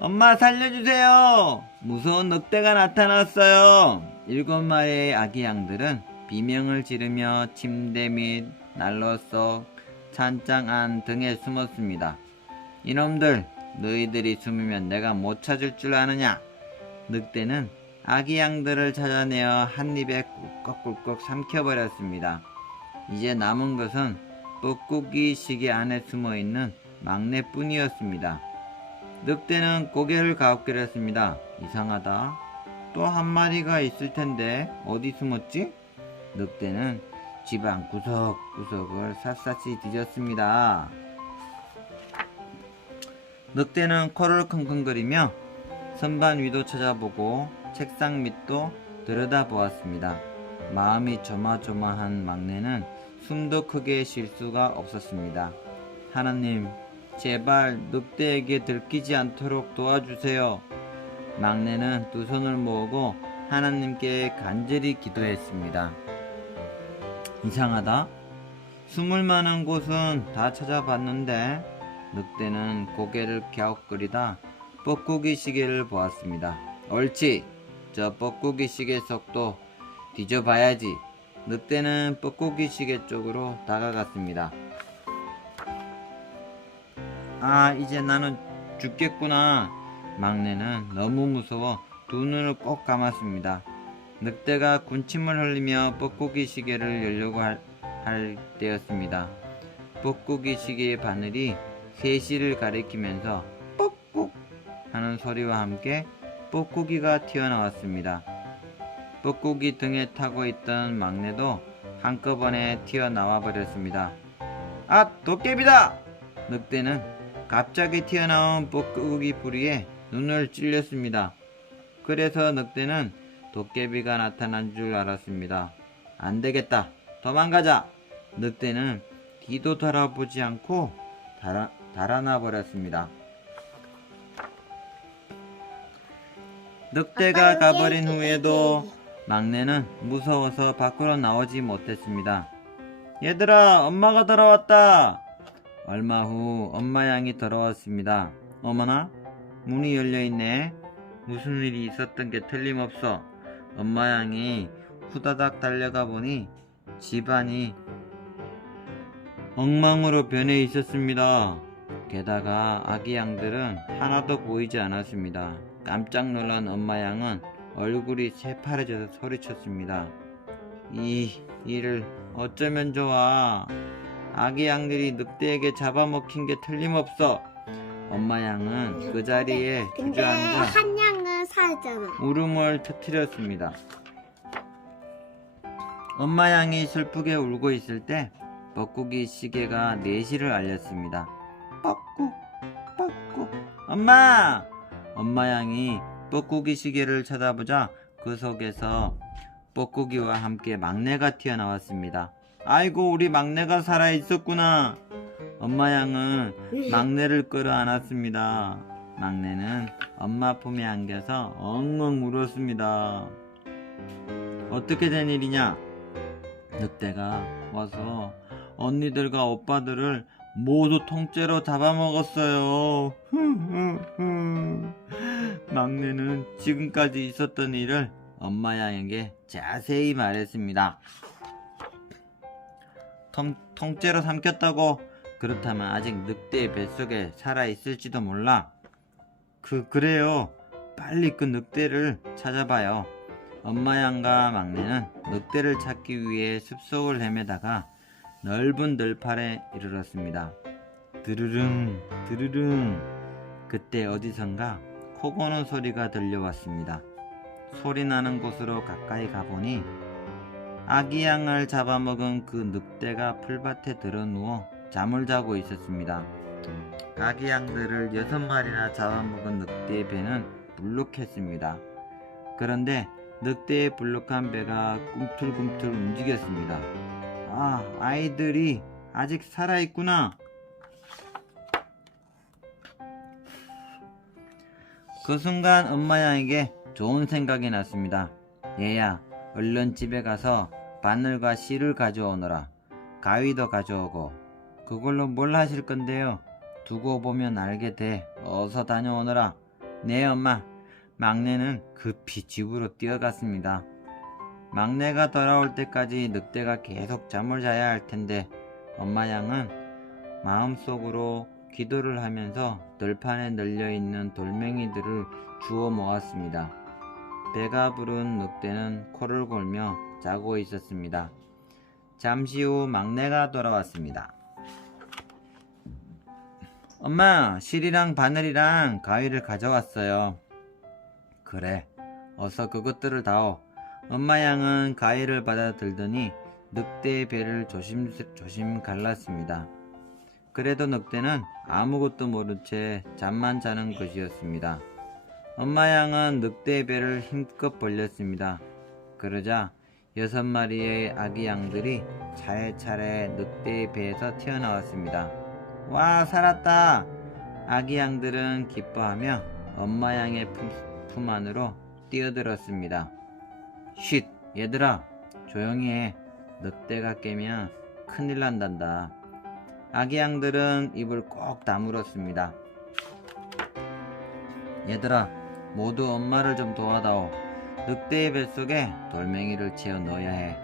엄마 살려주세요! 무서운 늑대가 나타났어요. 7마리의 아기 양들은 비명을 지르며 침대 및 난로 속 찬장 안 등에 숨었습니다. 이놈들, 너희들이 숨으면 내가 못 찾을 줄 아느냐? 늑대는 아기 양들을 찾아내어 한 입에 꿀꺽꿀꺽 삼켜버렸습니다. 이제 남은 것은 뻐꾸기 시계 안에 숨어있는 막내뿐이었습니다. 늑대는 고개를 가웃거렸습니다. 이상하다. 또 한 마리가 있을 텐데 어디 숨었지? 늑대는 집안 구석구석을 샅샅이 뒤졌습니다. 늑대는 코를 킁킁거리며 선반 위도 찾아보고 책상 밑도 들여다보았습니다. 마음이 조마조마한 막내는 숨도 크게 쉴 수가 없었습니다. 하나님, 제발 늑대에게 들키지 않도록 도와주세요. 막내는 두 손을 모으고 하나님께 간절히 기도했습니다. 이상하다. 숨을 만한 곳은 다 찾아봤는데 늑대는 고개를 갸웃거리다 뻐꾸기 시계를 보았습니다. 옳지, 저 뻐꾸기 시계 속도 뒤져봐야지. 늑대는 뻐꾸기 시계 쪽으로 다가갔습니다. 아, 이제 나는 죽겠구나. 막내는 너무 무서워 두 눈을 꼭 감았습니다. 늑대가 군침을 흘리며 뻐꾸기 시계를 열려고 할 때였습니다. 뻐꾸기 시계의 바늘이 3시를 가리키면서 뻑꾹 하는 소리와 함께 뻐꾸기가 튀어나왔습니다. 뻐꾸기 등에 타고 있던 막내도 한꺼번에 튀어나와 버렸습니다. 아, 도깨비다! 늑대는 갑자기 튀어나온 뻐꾸기 부리에 눈을 찔렸습니다. 그래서 늑대는 도깨비가 나타난 줄 알았습니다. 안 되겠다. 도망가자. 늑대는 뒤도 돌아보지 않고 달아나 버렸습니다. 늑대가 가버린 후에도 막내는 무서워서 밖으로 나오지 못했습니다. 얘들아, 엄마가 돌아왔다. 얼마 후 엄마 양이 돌아왔습니다. 어머나, 문이 열려있네. 무슨 일이 있었던 게 틀림없어. 엄마 양이 후다닥 달려가 보니 집안이 엉망으로 변해 있었습니다. 게다가 아기 양들은 하나도 보이지 않았습니다. 깜짝 놀란 엄마 양은 얼굴이 새파래져서 소리쳤습니다. 이 일을 어쩌면 좋아. 아기 양들이 늑대에게 잡아먹힌 게 틀림없어. 엄마 양은 그 자리에 근데 주저앉아 한 양은 살잖아. 울음을 터뜨렸습니다. 엄마 양이 슬프게 울고 있을 때 뻐꾸기 시계가 4시를 알렸습니다. 뻐꾹 뻐꾹. 엄마! 엄마 양이 뻐꾸기 시계를 쳐다보자 그 속에서 뻐꾸기와 함께 막내가 튀어나왔습니다. 아이고, 우리 막내가 살아있었구나. 엄마 양은 막내를 끌어안았습니다. 막내는 엄마 품에 안겨서 엉엉 울었습니다. 어떻게 된 일이냐? 늑대가 와서 언니들과 오빠들을 모두 통째로 잡아먹었어요. 막내는 지금까지 있었던 일을 엄마 양에게 자세히 말했습니다. 통째로 삼켰다고? 그렇다면 아직 늑대의 뱃속에 살아있을지도 몰라. 그래요. 빨리 그 늑대를 찾아봐요. 엄마 양과 막내는 늑대를 찾기 위해 숲속을 헤매다가 넓은 들판에 이르렀습니다. 드르릉 드르릉. 그때 어디선가 코 고는 소리가 들려왔습니다. 소리 나는 곳으로 가까이 가보니 아기 양을 잡아먹은 그 늑대가 풀밭에 드러누워 잠을 자고 있었습니다. 아기 양들을 6마리나 잡아먹은 늑대의 배는 불룩했습니다. 그런데 늑대의 불룩한 배가 꿈틀꿈틀 움직였습니다. 아, 아이들이 아직 살아있구나. 그 순간 엄마 양에게 좋은 생각이 났습니다. 얘야, 얼른 집에 가서 바늘과 실을 가져오너라. 가위도 가져오고. 그걸로 뭘 하실 건데요? 두고 보면 알게 돼. 어서 다녀오너라. 네, 엄마. 막내는 급히 집으로 뛰어갔습니다. 막내가 돌아올 때까지 늑대가 계속 잠을 자야 할 텐데 엄마 양은 마음속으로 기도를 하면서 들판에 널려있는 돌멩이들을 주워 모았습니다. 배가 부른 늑대는 코를 골며 자고 있었습니다. 잠시 후 막내가 돌아왔습니다. 엄마, 실이랑 바늘이랑 가위를 가져왔어요. 그래, 어서 그것들을 다오. 엄마 양은 가위를 받아 들더니 늑대의 배를 조심조심 갈랐습니다. 그래도 늑대는 아무것도 모른 채 잠만 자는 것이었습니다. 엄마 양은 늑대의 배를 힘껏 벌렸습니다. 그러자 6마리의 아기 양들이 차례차례 늑대의 배에서 튀어나왔습니다. 와, 살았다! 아기 양들은 기뻐하며 엄마 양의 품 안으로 뛰어들었습니다. 쉿! 얘들아! 조용히 해. 늑대가 깨면 큰일 난단다. 아기 양들은 입을 꼭 다물었습니다. 얘들아, 모두 엄마를 좀 도와다오. 늑대의 뱃속에 돌멩이를 채워 넣어야 해.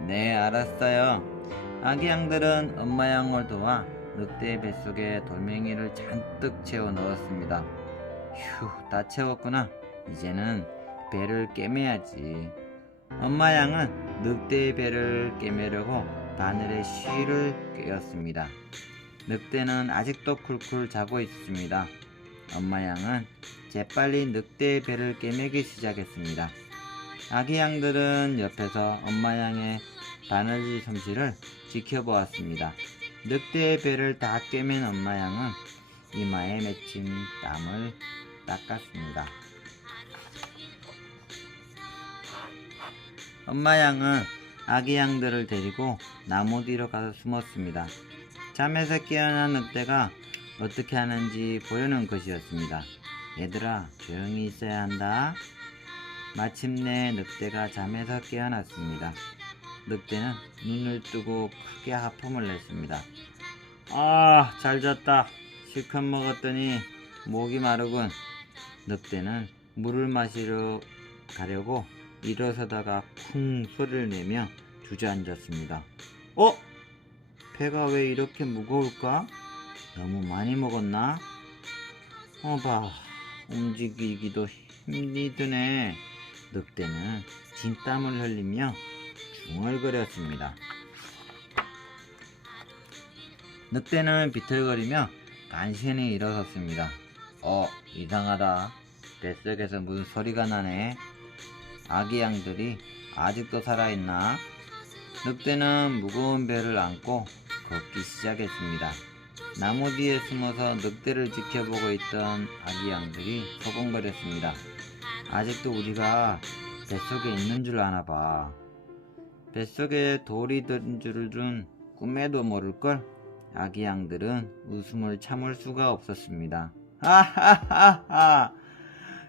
네, 알았어요. 아기 양들은 엄마 양을 도와 늑대의 뱃속에 돌멩이를 잔뜩 채워 넣었습니다. 휴, 다 채웠구나. 이제는 배를 꿰매야지. 엄마 양은 늑대의 배를 꿰매려고 바늘에 실을 꿰었습니다. 늑대는 아직도 쿨쿨 자고 있습니다. 엄마 양은 재빨리 늑대의 배를 꿰매기 시작했습니다. 아기 양들은 옆에서 엄마 양의 바느질 솜씨를 지켜보았습니다. 늑대의 배를 다 꿰맨 엄마 양은 이마에 맺힌 땀을 닦았습니다. 엄마 양은 아기 양들을 데리고 나무 뒤로 가서 숨었습니다. 잠에서 깨어난 늑대가 어떻게 하는지 보려는 것이었습니다. 얘들아, 조용히 있어야 한다. 마침내 늑대가 잠에서 깨어났습니다. 늑대는 눈을 뜨고 크게 하품을 냈습니다. 아, 잘 잤다. 실컷 먹었더니 목이 마르군. 늑대는 물을 마시러 가려고 일어서다가 쿵 소리를 내며 주저앉았습니다. 배가 왜 이렇게 무거울까? 너무 많이 먹었나? 봐, 움직이기도 힘이 드네. 늑대는 진땀을 흘리며 중얼거렸습니다. 늑대는 비틀거리며 간신히 일어섰습니다. 이상하다. 뱃속에서 무슨 소리가 나네. 아기 양들이 아직도 살아있나? 늑대는 무거운 배를 안고 걷기 시작했습니다. 나무 뒤에 숨어서 늑대를 지켜보고 있던 아기 양들이 소곤거렸습니다. 아직도 우리가 뱃속에 있는 줄 아나봐. 뱃속에 돌이 든 줄은 꿈에도 모를걸? 아기 양들은 웃음을 참을 수가 없었습니다. 하하하하!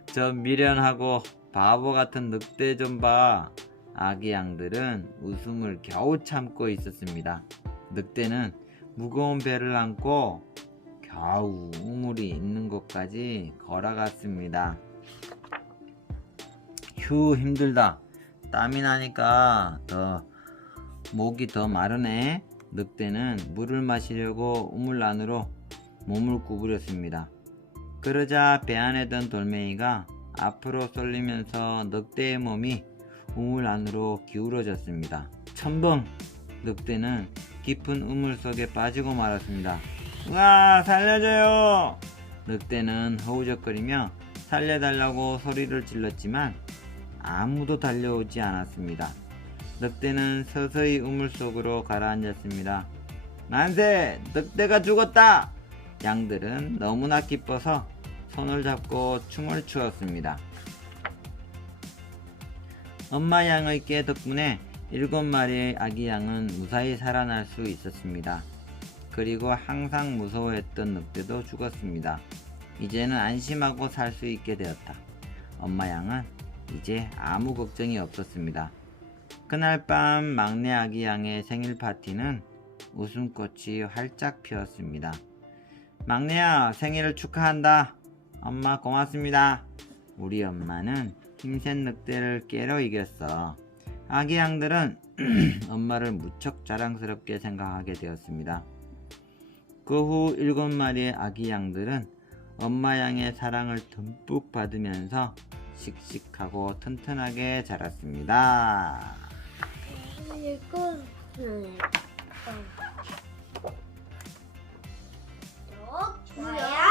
저 미련하고 바보 같은 늑대 좀 봐. 아기 양들은 웃음을 겨우 참고 있었습니다. 늑대는 무거운 배를 안고 겨우 우물이 있는 곳까지 걸어갔습니다. 휴, 힘들다. 땀이 나니까 목이 더 마르네. 늑대는 물을 마시려고 우물 안으로 몸을 구부렸습니다. 그러자 배 안에 든 돌멩이가 앞으로 쏠리면서 늑대의 몸이 우물 안으로 기울어졌습니다. 첨벙! 늑대는 깊은 우물 속에 빠지고 말았습니다. 으아, 살려줘요! 늑대는 허우적거리며 살려달라고 소리를 질렀지만 아무도 달려오지 않았습니다. 늑대는 서서히 우물 속으로 가라앉았습니다. 만세! 늑대가 죽었다! 양들은 너무나 기뻐서 손을 잡고 춤을 추었습니다. 엄마 양의 깨 덕분에 7마리의 아기 양은 무사히 살아날 수 있었습니다. 그리고 항상 무서워했던 늑대도 죽었습니다. 이제는 안심하고 살 수 있게 되었다. 엄마 양은 이제 아무 걱정이 없었습니다. 그날 밤 막내 아기 양의 생일 파티는 웃음꽃이 활짝 피었습니다. 막내야, 생일을 축하한다. 엄마 고맙습니다. 우리 엄마는 힘센 늑대를 깨러 이겼어. 아기 양들은 엄마를 무척 자랑스럽게 생각하게 되었습니다. 그 후 7마리의 아기 양들은 엄마 양의 사랑을 듬뿍 받으면서 씩씩하고 튼튼하게 자랐습니다. 이거 좋아요.